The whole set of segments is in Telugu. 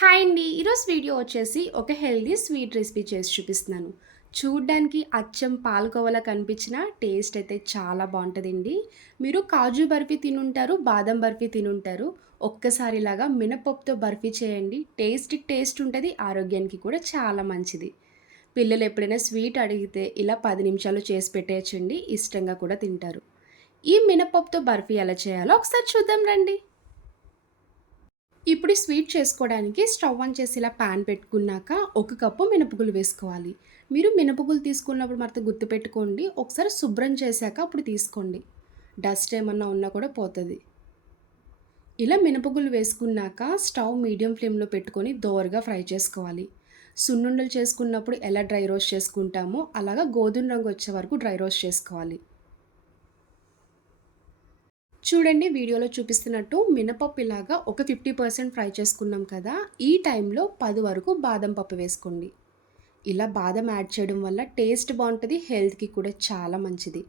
హాయ్ అండి. ఈరోజు వీడియో వచ్చేసి ఒక హెల్దీ స్వీట్ రెసిపీ చేసి చూపిస్తున్నాను. చూడ్డానికి అచ్చం పాలకోవలా కనిపించిన టేస్ట్ అయితే చాలా బాగుంటుందండి. మీరు కాజు బర్ఫీ తినుంటారు బాదం బర్ఫీ తినుంటారు. ఒక్కసారి ఇలాగా మినపప్పుతో బర్ఫీ చేయండి. టేస్ట్ టేస్ట్ ఉంటుంది ఆరోగ్యానికి కూడా చాలా మంచిది. పిల్లలు ఎప్పుడైనా స్వీట్ అడిగితే ఇలా పది నిమిషాలు చేసి పెట్టేయచ్చండి. ఇష్టంగా కూడా తింటారు. ఈ మినపప్పుతో బర్ఫీ ఎలా చేయాలో ఒకసారి చూద్దాం రండి. ఇప్పుడు స్వీట్ చేసుకోవడానికి స్టవ్ ఆన్ చేసి ఇలా ప్యాన్ పెట్టుకున్నాక ఒక కప్పు మినపగులు వేసుకోవాలి. మీరు మినపగులు తీసుకున్నప్పుడు మరి గుర్తుపెట్టుకోండి ఒకసారి శుభ్రం చేశాక అప్పుడు తీసుకోండి. డస్ట్ ఏమన్నా ఉన్నా కూడా పోతుంది. ఇలా మినపగులు వేసుకున్నాక స్టవ్ మీడియం ఫ్లేమ్లో పెట్టుకొని దోరగా ఫ్రై చేసుకోవాలి. సున్నుండలు చేసుకున్నప్పుడు ఎలా డ్రై రోస్ట్ చేసుకుంటామో అలాగా గోధుమ రంగు వచ్చే వరకు డ్రై రోస్ట్ చేసుకోవాలి. చూడండి వీడియోలో చూపిస్తున్నట్టు మినపప్పు ఇలాగా ఒక ఫిఫ్టీ పర్సెంట్ ఫ్రై చేసుకున్నాం కదా ఈ టైంలో పది వరకు బాదం పప్పు వేసుకోండి. ఇలా బాదం యాడ్ చేయడం వల్ల టేస్ట్ బాగుంటుంది హెల్త్కి కూడా చాలా మంచిది.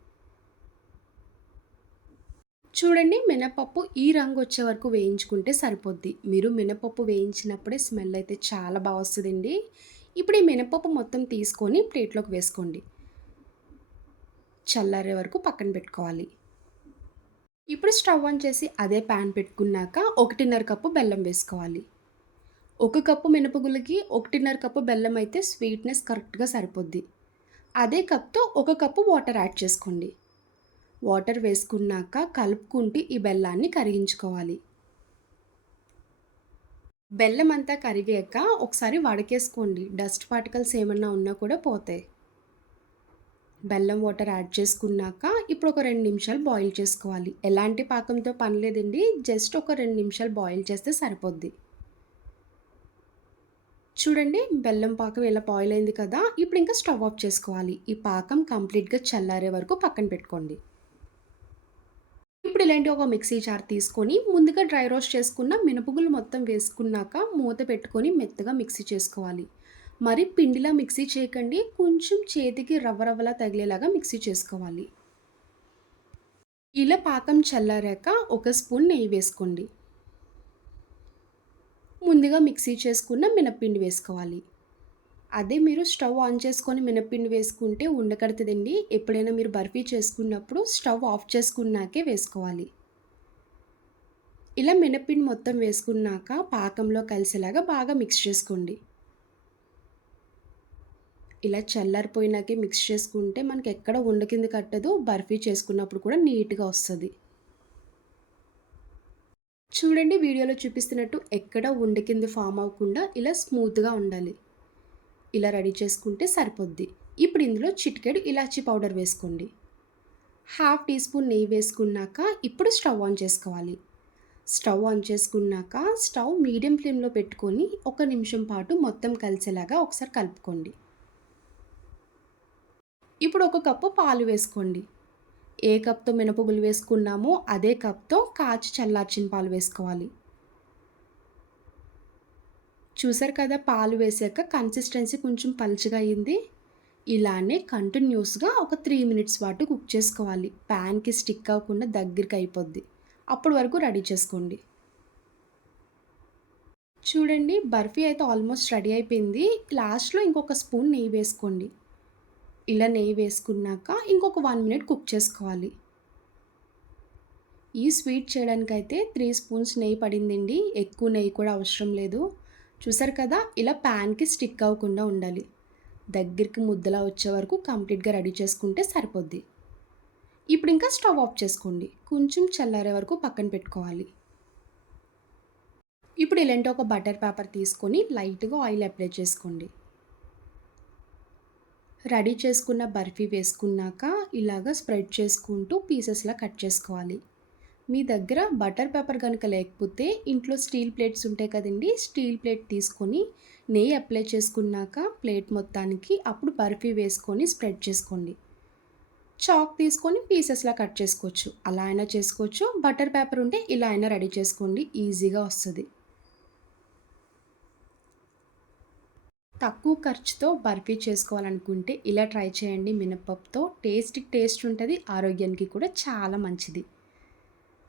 చూడండి మినపప్పు ఈ రంగు వచ్చే వరకు వేయించుకుంటే సరిపోద్ది. మీరు మినపప్పు వేయించినప్పుడే స్మెల్ అయితే చాలా బాగా వస్తుందండి. ఇప్పుడు ఈ మినపప్పు మొత్తం తీసుకొని ప్లేట్లోకి వేసుకోండి. చల్లారే వరకు పక్కన పెట్టుకోవాలి. ఇప్పుడు స్టవ్ ఆన్ చేసి అదే ప్యాన్ పెట్టుకున్నాక ఒకటిన్నర కప్పు బెల్లం వేసుకోవాలి. ఒక కప్పు మినపగులకి ఒకటిన్నర కప్పు బెల్లం అయితే స్వీట్నెస్ కరెక్ట్గా సరిపోద్ది. అదే కప్తో ఒక కప్పు వాటర్ యాడ్ చేసుకోండి. వాటర్ వేసుకున్నాక కలుపుకుంటూ ఈ బెల్లాన్ని కరిగించుకోవాలి. బెల్లం అంతా కరిగాక ఒకసారి వడకేసుకోండి. డస్ట్ పార్టికల్స్ ఏమన్నా ఉన్నా కూడా పోతాయి. బెల్లం వాటర్ యాడ్ చేసుకున్నాక ఇప్పుడు ఒక రెండు నిమిషాలు బాయిల్ చేసుకోవాలి. ఎలాంటి పాకంతో పనిలేదండి జస్ట్ ఒక రెండు నిమిషాలు బాయిల్ చేస్తే సరిపోద్ది. చూడండి బెల్లం పాకం ఇలా బాయిల్ అయింది కదా. ఇప్పుడు ఇంకా స్టవ్ ఆఫ్ చేసుకోవాలి. ఈ పాకం కంప్లీట్గా చల్లారే వరకు పక్కన పెట్టుకోండి. ఇప్పుడు ఇలాంటి ఒక మిక్సీ జార్ తీసుకొని ముందుగా డ్రై రోస్ట్ చేసుకున్న మినపగులు మొత్తం వేసుకున్నాక మూత పెట్టుకొని మెత్తగా మిక్సీ చేసుకోవాలి. మరి పిండిలా మిక్సీ చేయకండి. కొంచెం చేతికి రవ్వ రవ్వలా తగిలేలాగా మిక్సీ చేసుకోవాలి. ఇలా పాకం చల్లారాక ఒక స్పూన్ నెయ్యి వేసుకోండి. ముందుగా మిక్సీ చేసుకున్న మినప్పిండి వేసుకోవాలి. అదే మీరు స్టవ్ ఆన్ చేసుకొని మినప్పిండి వేసుకుంటే ఉండకడుతుందండి. ఎప్పుడైనా మీరు బర్ఫీ చేసుకున్నప్పుడు స్టవ్ ఆఫ్ చేసుకున్నాకే వేసుకోవాలి. ఇలా మినప్పిండి మొత్తం వేసుకున్నాక పాకంలో కలిసేలాగా బాగా మిక్స్ చేసుకోండి. ఇలా చల్లారిపోయినాకే మిక్స్ చేసుకుంటే మనకి ఎక్కడ ఉండ కింద కట్టదు బర్ఫీ చేసుకున్నప్పుడు కూడా నీట్గా వస్తుంది. చూడండి వీడియోలో చూపిస్తున్నట్టు ఎక్కడ ఉండ కింద ఫామ్ అవ్వకుండా ఇలా స్మూత్గా ఉండాలి. ఇలా రెడీ చేసుకుంటే సరిపోద్ది. ఇప్పుడు ఇందులో చిటికెడు ఇలాచీ పౌడర్ వేసుకోండి. హాఫ్ టీ స్పూన్ నెయ్యి వేసుకున్నాక ఇప్పుడు స్టవ్ ఆన్ చేసుకోవాలి. స్టవ్ ఆన్ చేసుకున్నాక స్టవ్ మీడియం ఫ్లేమ్లో పెట్టుకొని ఒక నిమిషం పాటు మొత్తం కలిసేలాగా ఒకసారి కలుపుకోండి. ఇప్పుడు ఒక కప్పు పాలు వేసుకోండి. ఏ కప్తో మినపగులు వేసుకున్నామో అదే కప్తో కాచి చల్లార్చిన పాలు వేసుకోవాలి. చూసారు కదా పాలు వేసాక కన్సిస్టెన్సీ కొంచెం పలుచగా అయింది. ఇలానే కంటిన్యూస్గా ఒక త్రీ మినిట్స్ పాటు కుక్ చేసుకోవాలి. ప్యాన్కి స్టిక్ అవ్వకుండా దగ్గరికి అయిపోద్ది. అప్పటి వరకు రెడీ చేసుకోండి. చూడండి బర్ఫీ అయితే ఆల్మోస్ట్ రెడీ అయిపోయింది. లాస్ట్లో ఇంకొక స్పూన్ నెయ్యి వేసుకోండి. ఇలా నెయ్యి వేసుకున్నాక ఇంకొక వన్ మినిట్ కుక్ చేసుకోవాలి. ఈ స్వీట్ చేయడానికైతే త్రీ స్పూన్స్ నెయ్యి పడిందండి. ఎక్కువ నెయ్యి కూడా అవసరం లేదు. చూసారు కదా ఇలా ప్యాన్కి స్టిక్ అవ్వకుండా ఉండాలి. దగ్గరికి ముద్దలా వచ్చే వరకు కంప్లీట్గా రెడీ చేసుకుంటే సరిపోద్ది. ఇప్పుడు ఇంకా స్టవ్ ఆఫ్ చేసుకోండి. కొంచెం చల్లారే వరకు పక్కన పెట్టుకోవాలి. ఇప్పుడు ఇలాంటి ఒక బటర్ పేపర్ తీసుకొని లైట్గా ఆయిల్ అప్లై చేసుకోండి. రెడీ చేసుకున్న బర్ఫీ వేసుకున్నాక ఇలాగ స్ప్రెడ్ చేసుకుంటూ పీసెస్లా కట్ చేసుకోవాలి. మీ దగ్గర బటర్ పేపర్ కనుక లేకపోతే ఇంట్లో స్టీల్ ప్లేట్స్ ఉంటాయి కదండి స్టీల్ ప్లేట్ తీసుకొని నెయ్యి అప్లై చేసుకున్నాక ప్లేట్ మొత్తానికి అప్పుడు బర్ఫీ వేసుకొని స్ప్రెడ్ చేసుకోండి. చాక్ తీసుకొని పీసెస్లా కట్ చేసుకోవచ్చు. అలా అయినా చేసుకోవచ్చు. బటర్ పేపర్ ఉంటే ఇలా అయినా రెడీ చేసుకోండి. ఈజీగా వస్తుంది. తక్కువ ఖర్చుతో బర్ఫీ చేసుకోవాలనుకుంటే ఇలా ట్రై చేయండి. మినపప్పుతో టేస్ట్ టేస్ట్ ఉంటుంది. ఆరోగ్యానికి కూడా చాలా మంచిది.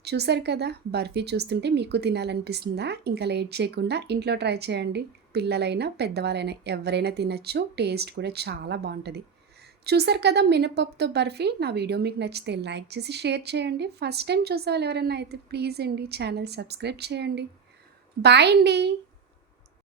చూసారు కదా బర్ఫీ చూస్తుంటే మీకు తినాలనిపిస్తుందా? ఇంకా లేట్ చేయకుండా ఇంట్లో ట్రై చేయండి. పిల్లలైనా పెద్దవాళ్ళైనా ఎవరైనా తినచ్చు. టేస్ట్ కూడా చాలా బాగుంటుంది. చూసారు కదా మినపప్పుతో బర్ఫీ? నా వీడియో మీకు నచ్చితే లైక్ చేసి షేర్ చేయండి. ఫస్ట్ టైం చూసే వాళ్ళు ఎవరైనా అయితే ప్లీజ్ అండి ఛానల్ సబ్స్క్రైబ్ చేయండి. బాయ్ అండి!